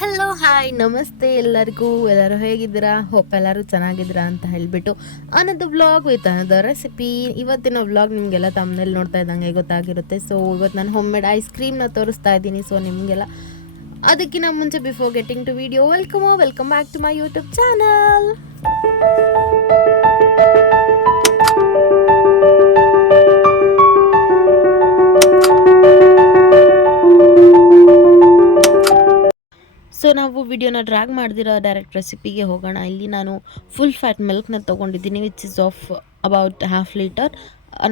Hello hi ನಮಸ್ತೆ ಎಲ್ಲರೂ ಹೇಗಿದ್ದೀರಾ? ಹೋಪ್ ಎಲ್ಲರೂ ಚೆನ್ನಾಗಿದ್ದೀರಾ ಅಂತ ಹೇಳಿಬಿಟ್ಟು ಅನ್ನೋದು ವ್ಲಾಗ್ ವಿತ್ ಅನ್ನೋದು ರೆಸಿಪಿ. ಇವತ್ತಿನ ವ್ಲಾಗ್ ನಿಮಗೆಲ್ಲ ತಮ್ಮನೇಲಿ ನೋಡ್ತಾ ಇದ್ದಂಗೆ ಗೊತ್ತಾಗಿರುತ್ತೆ. ಸೊ ಇವತ್ತು ನಾನು ಹೋಮ್ ಮೇಡ್ ಐಸ್ ಕ್ರೀಮ್ನ ತೋರಿಸ್ತಾ ಇದ್ದೀನಿ. ಸೊ ನಿಮಗೆಲ್ಲ ಅದಕ್ಕಿಂತ ಮುಂಚೆ before getting to video welcome back to my YouTube channel. So ನಾವು ವಿಡಿಯೋನ ಡ್ರ್ಯಾಗ್ ಮಾಡ್ದಿರೋ ಡೈರೆಕ್ಟ್ ರೆಸಿಪಿಗೆ ಹೋಗೋಣ. ಇಲ್ಲಿ ನಾನು ಫುಲ್ ಫ್ಯಾಟ್ ಮಿಲ್ಕ್ನ ತೊಗೊಂಡಿದ್ದೀನಿ, which is of about 1/2 litre.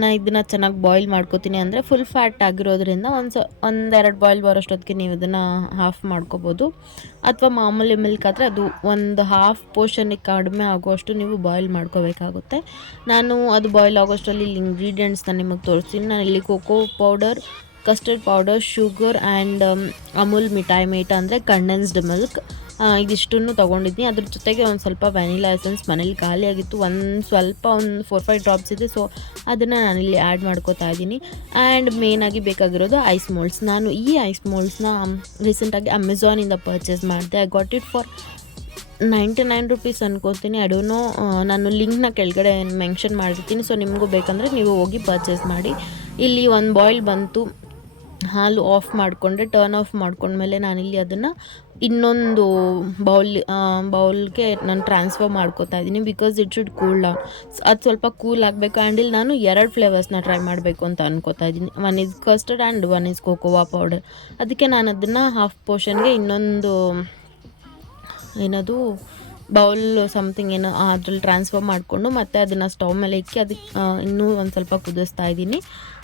ನಾನು ಇದನ್ನು ಚೆನ್ನಾಗಿ ಬಾಯ್ಲ್ ಮಾಡ್ಕೋತೀನಿ. ಅಂದರೆ ಫುಲ್ ಫ್ಯಾಟ್ ಆಗಿರೋದ್ರಿಂದ ಒಂದೆರಡು ಬಾಯ್ಲ್ ಬರೋಷ್ಟೊತ್ತಿಗೆ ನೀವು ಇದನ್ನು ಹಾಫ್ ಮಾಡ್ಕೋಬೋದು. ಅಥವಾ ಮಾಮೂಲಿ ಮಿಲ್ಕ್ ಆದರೆ ಅದು ಒಂದು ಹಾಫ್ ಪೋರ್ಷನಿಗೆ ಕಡಿಮೆ ಆಗುವಷ್ಟು ನೀವು ಬಾಯ್ಲ್ ಮಾಡ್ಕೋಬೇಕಾಗುತ್ತೆ. ನಾನು ಅದು ಬಾಯ್ಲ್ ಆಗೋಷ್ಟರಲ್ಲಿ ಇಲ್ಲಿ ಇಂಗ್ರೀಡಿಯೆಂಟ್ಸ್ನ ನಿಮಗೆ ತೋರಿಸ್ತೀನಿ. ನಾನು ಇಲ್ಲಿ cocoa powder, custard powder, sugar and Amul ಮಿಠಾಯಿ ಮೇಟ ಅಂದರೆ ಕಂಡೆನ್ಸ್ಡ್ ಮಿಲ್ಕ್ ಇದಿಷ್ಟನ್ನು ತೊಗೊಂಡಿದ್ದೀನಿ. ಅದ್ರ ಜೊತೆಗೆ ಒಂದು ಸ್ವಲ್ಪ ವೆನಿಲಾ ಎಸೆನ್ಸ್ ಮನೇಲಿ ಖಾಲಿಯಾಗಿತ್ತು, ಒಂದು 4-5 ಡ್ರಾಪ್ಸ್ ಇದೆ. ಸೊ ಅದನ್ನು ನಾನಿಲ್ಲಿ ಆ್ಯಡ್ ಮಾಡ್ಕೋತಾ ಇದ್ದೀನಿ. ಆ್ಯಂಡ್ ಮೇಯ್ನಾಗಿ ಬೇಕಾಗಿರೋದು ಐಸ್ ಮೋಲ್ಡ್ಸ್. ನಾನು ಈ ಐಸ್ ಮೋಲ್ಡ್ಸ್ನ ರೀಸೆಂಟಾಗಿ ಅಮೆಝಾನಿಂದ ಪರ್ಚೇಸ್ ಮಾಡಿದೆ. I got it for 99 rupees ಅನ್ಕೋತೀನಿ. ಐ ಡೋಂಟ್ ನೋ, ನಾನು ಲಿಂಕ್ನ ಕೆಳಗಡೆ ಮೆನ್ಷನ್ ಮಾಡಿರ್ತೀನಿ. ಸೊ ನಿಮಗೂ ಬೇಕಂದರೆ ನೀವು ಹೋಗಿ ಪರ್ಚೇಸ್ ಮಾಡಿ. ಇಲ್ಲಿ ಒಂದು ಬಾಯ್ಲ್ ಬಂತು, ಹಾಲು ಆಫ್ ಮಾಡಿಕೊಂಡೆ. ಟರ್ನ್ ಆಫ್ ಮಾಡ್ಕೊಂಡ್ಮೇಲೆ ನಾನಿಲ್ಲಿ ಅದನ್ನು ಇನ್ನೊಂದು ಬೌಲ್ಗೆ ನಾನು ಟ್ರಾನ್ಸ್ಫರ್ ಮಾಡ್ಕೋತಾ ಇದ್ದೀನಿ. Because it should cool down. ಅದು ಸ್ವಲ್ಪ ಕೂಲ್ ಆಗಬೇಕು. ಆ್ಯಂಡ್ ಇಲ್ಲಿ ನಾನು 2 ಫ್ಲೇವರ್ಸ್ನ ಟ್ರೈ ಮಾಡಬೇಕು ಅಂತ ಅನ್ಕೋತಾ ಇದ್ದೀನಿ. One is custard and one is cocoa powder. ಅದಕ್ಕೆ ನಾನು ಅದನ್ನು ಹಾಫ್ ಪೋರ್ಷನ್ಗೆ ಇನ್ನೊಂದು ಏನದು ಬೌಲ್ ಸಮಥಿಂಗ್ ಏನೋ ಅದ್ರಲ್ಲಿ ಟ್ರಾನ್ಸ್ಫರ್ ಮಾಡಿಕೊಂಡು ಮತ್ತೆ ಅದನ್ನು ಸ್ಟವ್ ಮೇಲೆ ಇಕ್ಕಿ ಅದಕ್ಕೆ ಇನ್ನೂ ಒಂದು ಸ್ವಲ್ಪ ಕುದಿಸ್ತಾ ಇದ್ದೀನಿ.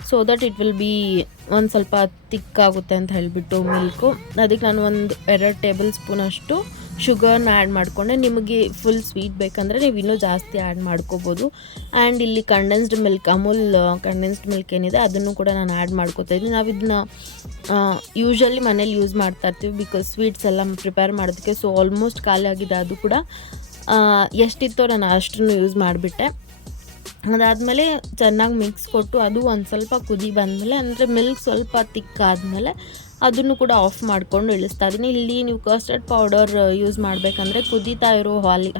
So that it will be ಒಂದು ಸ್ವಲ್ಪ ತಿಕ್ಕಾಗುತ್ತೆ ಅಂತ ಹೇಳಿಬಿಟ್ಟು ಮಿಲ್ಕು. ಅದಕ್ಕೆ ನಾನು 2 ಟೇಬಲ್ ಸ್ಪೂನ್ ಅಷ್ಟು ಶುಗರ್ನ ಆ್ಯಡ್ ಮಾಡಿಕೊಂಡೆ. ನಿಮಗೆ ಫುಲ್ ಸ್ವೀಟ್ ಬೇಕಂದರೆ ನೀವು ಇನ್ನೂ ಜಾಸ್ತಿ ಆ್ಯಡ್ ಮಾಡ್ಕೋಬೋದು. ಆ್ಯಂಡ್ ಇಲ್ಲಿ condensed milk, Amul condensed milk ಏನಿದೆ ಅದನ್ನು ಕೂಡ ನಾನು ಆ್ಯಡ್ ಮಾಡ್ಕೋತಾ ಇದ್ದೀನಿ. ನಾವು ಇದನ್ನ ಯೂಶ್ವಲಿ ಮನೇಲಿ ಯೂಸ್ ಮಾಡ್ತಾ ಇರ್ತೀವಿ, ಬಿಕಾಸ್ ಸ್ವೀಟ್ಸ್ ಎಲ್ಲ ಪ್ರಿಪೇರ್ ಮಾಡೋದಕ್ಕೆ. ಸೊ ಆಲ್ಮೋಸ್ಟ್ ಖಾಲಿ ಆಗಿದೆ. ಅದು ಕೂಡ ಎಷ್ಟಿತ್ತೋ ನಾನು ಅಷ್ಟನ್ನು ಯೂಸ್ ಮಾಡಿಬಿಟ್ಟೆ. ಅದಾದಮೇಲೆ ಚೆನ್ನಾಗಿ ಮಿಕ್ಸ್ ಕೊಟ್ಟು ಅದು ಒಂದು ಸ್ವಲ್ಪ ಕುದಿ ಬಂದಮೇಲೆ, ಅಂದರೆ ಮಿಲ್ಕ್ ಸ್ವಲ್ಪ ತಿಕ್ಕಾದಮೇಲೆ ಅದನ್ನು ಕೂಡ ಆಫ್ ಮಾಡಿಕೊಂಡು ಇಳಿಸ್ತಾ ಇದ್ದೀನಿ. ಇಲ್ಲಿ ನೀವು ಕಸ್ಟರ್ಡ್ ಪೌಡರ್ ಯೂಸ್ ಮಾಡಬೇಕಂದ್ರೆ ಕುದೀತಾ ಇರೋ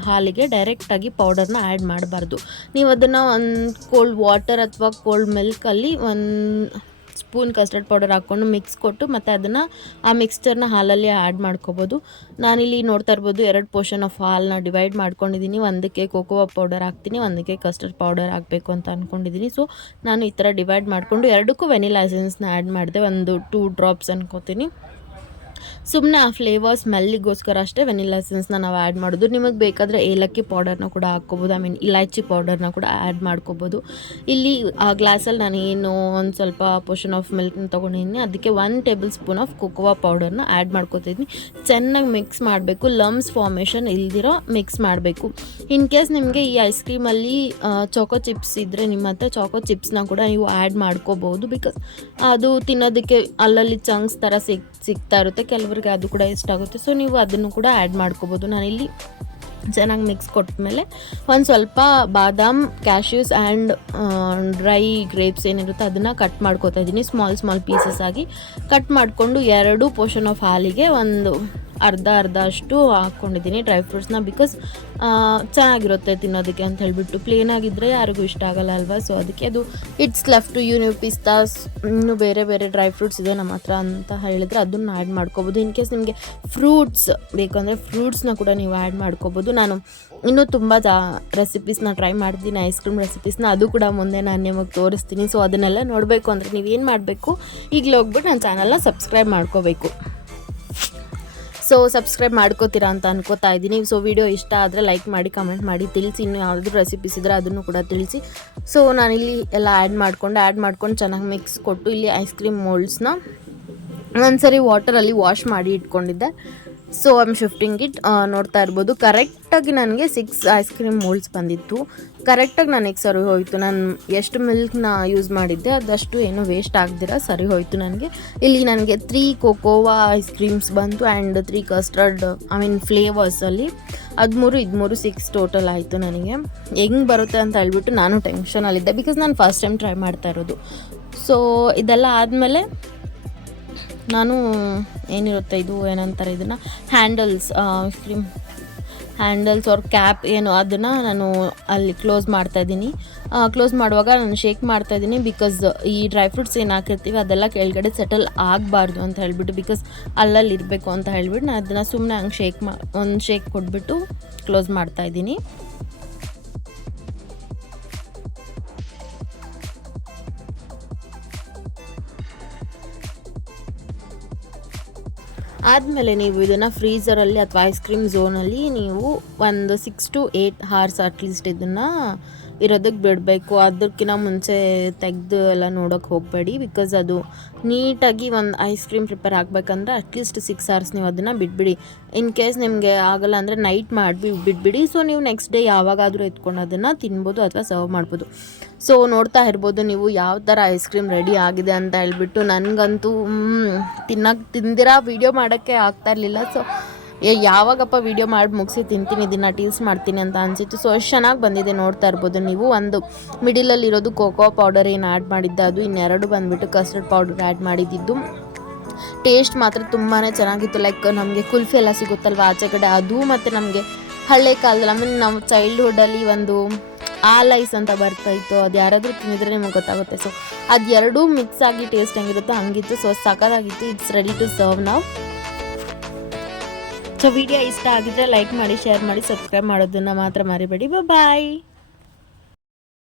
ಹಾಲಿಗೆ ಡೈರೆಕ್ಟಾಗಿ ಪೌಡರ್ನ ಆ್ಯಡ್ ಮಾಡಬಾರ್ದು. ನೀವು ಅದನ್ನು ಒಂದು ಕೋಲ್ಡ್ ವಾಟರ್ ಅಥವಾ ಕೋಲ್ಡ್ ಮಿಲ್ಕಲ್ಲಿ 1 ಸ್ಪೂನ್ ಕಸ್ಟರ್ಡ್ ಪೌಡರ್ ಹಾಕ್ಕೊಂಡು ಮಿಕ್ಸ್ ಕೊಟ್ಟು ಮತ್ತು ಅದನ್ನು ಆ ಮಿಕ್ಸ್ಚರ್ನ ಹಾಲಲ್ಲಿ ಆ್ಯಡ್ ಮಾಡ್ಕೋಬೋದು. ನಾನಿಲ್ಲಿ ನೋಡ್ತಾ ಇರ್ಬೋದು 2 ಪೋರ್ಷನ್ ಆಫ್ ಹಾಲನ್ನ ಡಿವೈಡ್ ಮಾಡ್ಕೊಂಡಿದ್ದೀನಿ. ಒಂದಕ್ಕೆ ಕೋಕೋವಾ ಪೌಡರ್ ಹಾಕ್ತೀನಿ, ಒಂದಕ್ಕೆ ಕಸ್ಟರ್ಡ್ ಪೌಡರ್ ಹಾಕಬೇಕು ಅಂತ ಅಂದ್ಕೊಂಡಿದ್ದೀನಿ. ಸೊ ನಾನು ಈ ಥರ ಡಿವೈಡ್ ಮಾಡಿಕೊಂಡು 2ಕ್ಕೂ ವೆನಿಲಾ ಎಸೆನ್ಸ್ನ ಆ್ಯಡ್ ಮಾಡಿದೆ, ಒಂದು 2 ಡ್ರಾಪ್ಸ್ ಅನ್ಕೋತೀನಿ. ಸುಮ್ಮನೆ ಆ ಫ್ಲೇವರ್ ಸ್ಮೆಲ್ಲಿಗೋಸ್ಕರ ಅಷ್ಟೇ ವೆನಿಲಾ ಎಸೆನ್ಸ್ನ ನಾವು ಆ್ಯಡ್ ಮಾಡೋದು. ನಿಮಗೆ ಬೇಕಾದರೆ ಏಲಕ್ಕಿ ಪೌಡರ್ನ ಕೂಡ ಹಾಕ್ಕೋಬೋದು, ಇಲಾಚಿ ಪೌಡರ್ನ ಕೂಡ ಆ್ಯಡ್ ಮಾಡ್ಕೋಬೋದು. ಇಲ್ಲಿ ಆ ಗ್ಲಾಸಲ್ಲಿ ನಾನು ಏನು ಒಂದು ಸ್ವಲ್ಪ ಪೋರ್ಷನ್ ಆಫ್ ಮಿಲ್ಕ್ನ ತೊಗೊಂಡಿದ್ದೀನಿ, ಅದಕ್ಕೆ 1 ಟೇಬಲ್ ಸ್ಪೂನ್ ಆಫ್ ಕೋಕೋವಾ ಪೌಡರ್ನ ಆ್ಯಡ್ ಮಾಡ್ಕೋತಿದ್ದೀನಿ. ಚೆನ್ನಾಗಿ ಮಿಕ್ಸ್ ಮಾಡಬೇಕು, ಲಮ್ಸ್ ಫಾರ್ಮೇಷನ್ ಇಲ್ದಿರೋ ಮಿಕ್ಸ್ ಮಾಡಬೇಕು. ಇನ್ ಕೇಸ್ ನಿಮಗೆ ಈ ಐಸ್ ಕ್ರೀಮಲ್ಲಿ ಚಾಕೋ ಚಿಪ್ಸ್ ಇದ್ದರೆ ನಿಮ್ಮ ಹತ್ರ ಚಾಕೋ ಚಿಪ್ಸ್ನ ಕೂಡ ನೀವು ಆ್ಯಡ್ ಮಾಡ್ಕೋಬೋದು. ಬಿಕಾಸ್ ಅದು ತಿನ್ನೋದಕ್ಕೆ ಅಲ್ಲಲ್ಲಿ ಚಂಕ್ಸ್ ಥರ ಸಿಗ್ತಾ ಇರುತ್ತೆ, ಕೆಲವರಿಗೆ ಅದು ಕೂಡ ಇಷ್ಟ ಆಗುತ್ತೆ. ಸೊ ನೀವು ಅದನ್ನು ಕೂಡ ಆ್ಯಡ್ ಮಾಡ್ಕೋಬೋದು. ನಾನಿಲ್ಲಿ ಚೆನ್ನಾಗಿ ಮಿಕ್ಸ್ ಕೊಟ್ಟಮೇಲೆ ಒಂದು ಸ್ವಲ್ಪ ಬಾದಾಮ್, ಕ್ಯಾಶ್ಯೂಸ್ ಆ್ಯಂಡ್ ಡ್ರೈ ಗ್ರೇಪ್ಸ್ ಏನಿರುತ್ತೆ ಅದನ್ನು ಕಟ್ ಮಾಡ್ಕೋತಾ ಇದ್ದೀನಿ. ಸ್ಮಾಲ್ ಪೀಸಸ್ ಆಗಿ ಕಟ್ ಮಾಡಿಕೊಂಡು 2 ಪೋರ್ಷನ್ ಆಫ್ ಹಾಲಿಗೆ ಒಂದು ಅರ್ಧ ಅಷ್ಟು ಹಾಕ್ಕೊಂಡಿದ್ದೀನಿ ಡ್ರೈ ಫ್ರೂಟ್ಸ್ನ. ಬಿಕಾಸ್ ಚೆನ್ನಾಗಿರುತ್ತೆ ತಿನ್ನೋದಕ್ಕೆ ಅಂತ ಹೇಳಿಬಿಟ್ಟು. ಪ್ಲೇನ್ ಆಗಿದ್ದರೆ ಯಾರಿಗೂ ಇಷ್ಟ ಆಗಲ್ಲ ಅಲ್ವಾ. ಸೊ ಅದಕ್ಕೆ ಅದು ಇಟ್ಸ್ ಲೆಫ್ಟ್ ಟು ಯು. ನೀವು ಪಿಸ್ತಾಸ್ ಇನ್ನೂ ಬೇರೆ ಡ್ರೈ ಫ್ರೂಟ್ಸ್ ಇದೆ ನಮ್ಮ ಹತ್ರ ಅಂತ ಹೇಳಿದರೆ ಅದನ್ನು ಆ್ಯಡ್ ಮಾಡ್ಕೋಬೋದು. ಇನ್ ಕೇಸ್ ನಿಮಗೆ ಫ್ರೂಟ್ಸ್ ಬೇಕಂದರೆ ಫ್ರೂಟ್ಸ್ನ ಕೂಡ ನೀವು ಆ್ಯಡ್ ಮಾಡ್ಕೋಬೋದು. ನಾನು ಇನ್ನೂ ತುಂಬ ರೆಸಿಪೀಸ್ನ ಟ್ರೈ ಮಾಡ್ತೀನಿ, ಐಸ್ ಕ್ರೀಮ್ ರೆಸಿಪೀಸ್ನ. ಅದು ಕೂಡ ಮುಂದೆ ನಾನು ನಿಮಗೆ ತೋರಿಸ್ತೀನಿ. ಸೊ ಅದನ್ನೆಲ್ಲ ನೋಡಬೇಕು ಅಂದರೆ ನೀವೇನು ಮಾಡಬೇಕು, ಈಗಲೇ ಹೋಗ್ಬಿಟ್ಟು ನನ್ನ ಚಾನಲ್ನ ಸಬ್ಸ್ಕ್ರೈಬ್ ಮಾಡ್ಕೋಬೇಕು. ಸೊ ಸಬ್ಸ್ಕ್ರೈಬ್ ಮಾಡ್ಕೋತೀರಾ ಅಂತ ಅನ್ಕೋತಾ ಇದ್ದೀನಿ. ಸೊ ವಿಡಿಯೋ ಇಷ್ಟ ಆದರೆ ಲೈಕ್ ಮಾಡಿ, ಕಮೆಂಟ್ ಮಾಡಿ ತಿಳಿಸಿ. ಇನ್ನು ಯಾವುದಾದ್ರೂ ರೆಸಿಪೀಸ್ ಇದ್ದರೆ ಅದನ್ನು ಕೂಡ ತಿಳಿಸಿ. ಸೊ ನಾನಿಲ್ಲಿ ಎಲ್ಲ ಆ್ಯಡ್ ಮಾಡ್ಕೊಂಡು ಚೆನ್ನಾಗಿ ಮಿಕ್ಸ್ ಕೊಟ್ಟು ಇಲ್ಲಿ ಐಸ್ ಕ್ರೀಮ್ ಮೋಲ್ಡ್ಸ್ನ ಒಂದ್ಸರಿ ವಾಟರಲ್ಲಿ ವಾಶ್ ಮಾಡಿ ಇಟ್ಕೊಂಡಿದ್ದೆ. So I am shifting it. ನೋಡ್ತಾ ಇರ್ಬೋದು ಕರೆಕ್ಟಾಗಿ ನನಗೆ 6 ಐಸ್ ಕ್ರೀಮ್ ಮೋಲ್ಡ್ಸ್ ಬಂದಿತ್ತು. ಕರೆಕ್ಟಾಗಿ ನನಗೆ ಸರಿ ಹೋಯಿತು. ನಾನು ಎಷ್ಟು ಮಿಲ್ಕ್ನ ಯೂಸ್ ಮಾಡಿದ್ದೆ ಅದಷ್ಟು ಏನೂ ವೇಸ್ಟ್ ಆಗದಿರ ಸರಿ ಹೋಯಿತು ನನಗೆ. ಇಲ್ಲಿ ನನಗೆ 3 ಕೋಕೋವಾ ಐಸ್ ಕ್ರೀಮ್ಸ್ ಬಂತು ಆ್ಯಂಡ್ 3 ಕಸ್ಟರ್ಡ್ ಫ್ಲೇವರ್ಸಲ್ಲಿ 13 6 ಟೋಟಲ್ ಆಯಿತು. ನನಗೆ ಹೆಂಗೆ ಬರುತ್ತೆ ಅಂತ ಹೇಳ್ಬಿಟ್ಟು ನಾನು ಟೆನ್ಷನಲ್ಲಿದ್ದೆ, ಬಿಕಾಸ್ ನಾನು ಫಸ್ಟ್ ಟೈಮ್ ಟ್ರೈ ಮಾಡ್ತಾ ಇರೋದು. ಸೊ ಇದೆಲ್ಲ ಆದಮೇಲೆ ನಾನು ಏನಿರುತ್ತೆ ಇದು ಏನಂತಾರೆ ಇದನ್ನು ಹ್ಯಾಂಡಲ್ಸ್ ಐಸ್ ಕ್ರೀಮ್ ಹ್ಯಾಂಡಲ್ಸ್ ಅವ್ರ ಕ್ಯಾಪ್ ಏನು ಅದನ್ನು ನಾನು ಅಲ್ಲಿ ಕ್ಲೋಸ್ ಮಾಡ್ತಾಯಿದ್ದೀನಿ. ಕ್ಲೋಸ್ ಮಾಡುವಾಗ ನಾನು ಶೇಕ್ ಮಾಡ್ತಾಯಿದ್ದೀನಿ ಬಿಕಾಸ್ ಈ ಡ್ರೈ ಫ್ರೂಟ್ಸ್ ಏನು ಹಾಕಿರ್ತೀವಿ ಅದೆಲ್ಲ ಕೆಳಗಡೆ ಸೆಟಲ್ ಆಗಬಾರ್ದು ಅಂತ ಹೇಳಿಬಿಟ್ಟು, ಬಿಕಾಸ್ ಅಲ್ಲಲ್ಲಿ ಇರಬೇಕು ಅಂತ ಹೇಳಿಬಿಟ್ಟು ನಾನು ಅದನ್ನು ಸುಮ್ಮನೆ ಹಂಗೆ ಒಂದು ಶೇಕ್ ಕೊಟ್ಬಿಟ್ಟು ಕ್ಲೋಸ್ ಮಾಡ್ತಾಯಿದ್ದೀನಿ. ಆದಮೇಲೆ ನೀವು ಇದನ್ನು ಫ್ರೀಝರಲ್ಲಿ ಅಥವಾ ಐಸ್ ಕ್ರೀಮ್ ಝೋನಲ್ಲಿ ನೀವು ಒಂದು 6 to 8 hours ಅಟ್ಲೀಸ್ಟ್ ಇದನ್ನು ಇರೋದಕ್ಕೆ ಬಿಡಬೇಕು. ಅದಕ್ಕಿಂತ ಮುಂಚೆ ತೆಗೆದು ಎಲ್ಲ ನೋಡೋಕ್ಕೆ ಹೋಗಬೇಡಿ, ಬಿಕಾಸ್ ಅದು ನೀಟಾಗಿ ಒಂದು ಐಸ್ ಕ್ರೀಮ್ ಪ್ರಿಪೇರ್ ಆಗಬೇಕಂದ್ರೆ ಅಟ್ಲೀಸ್ಟ್ 6 hours ನೀವು ಅದನ್ನು ಬಿಟ್ಬಿಡಿ. ಇನ್ ಕೇಸ್ ನಿಮಗೆ ಆಗಲ್ಲ ಅಂದರೆ ನೈಟ್ ಬಿಟ್ಬಿಡಿ. ಸೊ ನೀವು ನೆಕ್ಸ್ಟ್ ಡೇ ಯಾವಾಗಾದರೂ ಎತ್ಕೊಂಡು ಅದನ್ನು ತಿನ್ಬೋದು ಅಥವಾ ಸರ್ವ್ ಮಾಡ್ಬೋದು. ಸೊ ನೋಡ್ತಾ ಇರ್ಬೋದು ನೀವು ಯಾವ ಥರ ಐಸ್ ಕ್ರೀಮ್ ರೆಡಿ ಆಗಿದೆ ಅಂತ ಹೇಳ್ಬಿಟ್ಟು. ನನಗಂತೂ ತಿಂದಿರಾ ವೀಡಿಯೋ ಮಾಡೋಕ್ಕೆ ಆಗ್ತಾ ಇರಲಿಲ್ಲ. ಸೊ ಯಾವಾಗಪ್ಪ ವೀಡಿಯೋ ಮಾಡಿ ಮುಗಿಸಿ ತಿಂತೀನಿ, ಇದನ್ನು ಟೇಸ್ಟ್ ಮಾಡ್ತೀನಿ ಅಂತ ಅನಿಸಿತ್ತು. ಸೊ ಅಷ್ಟು ಚೆನ್ನಾಗಿ ಬಂದಿದೆ, ನೋಡ್ತಾ ಇರ್ಬೋದು ನೀವು. ಒಂದು ಮಿಡಿಲಲ್ಲಿರೋದು ಕೋಕೋ ಪೌಡರ್ ಏನು ಆ್ಯಡ್ ಮಾಡಿದ್ದೆ, ಅದು ಇನ್ನೆರಡು ಬಂದುಬಿಟ್ಟು ಕಸ್ಟರ್ಡ್ ಪೌಡರ್ ಆ್ಯಡ್ ಮಾಡಿದ್ದು. ಟೇಸ್ಟ್ ಮಾತ್ರ ತುಂಬಾ ಚೆನ್ನಾಗಿತ್ತು. ಲೈಕ್ ನಮಗೆ ಕುಲ್ಫಿ ಎಲ್ಲ ಸಿಗುತ್ತಲ್ವ ಆಚೆ ಕಡೆ, ಅದು ಮತ್ತು ನಮಗೆ ಹಳೆ ಕಾಲದಲ್ಲಿ ಆಮೇಲೆ ನಾವು ಚೈಲ್ಡ್ಹುಡ್ಡಲ್ಲಿ ಒಂದು ಆಲೈಸ್ ಅಂತ ಬರ್ತಾಯಿತ್ತು, ಅದು ಯಾರಾದರೂ ತಿಂದಿದ್ರೆ ನಿಮಗೆ ಗೊತ್ತಾಗುತ್ತೆ. ಸೊ ಅದು ಎರಡೂ ಮಿಕ್ಸ್ ಆಗಿ ಟೇಸ್ಟ್ ಹೆಂಗಿರುತ್ತೋ ಹಂಗಿತ್ತು. ಸೊ ಸಖತ್ತಾಗಿತ್ತು. ಇಟ್ಸ್ ರೆಡಿ ಟು ಸರ್ವ್ ನಾವು. ಸೊ ವಿಡಿಯೋ ಇಷ್ಟ ಆಗಿದ್ರೆ ಲೈಕ್ ಮಾಡಿ, ಶೇರ್ ಮಾಡಿ, ಸಬ್ಸ್ಕ್ರೈಬ್ ಮಾಡೋದನ್ನು ಮಾತ್ರ ಮರಿಬೇಡಿ. ಬಾಯ್.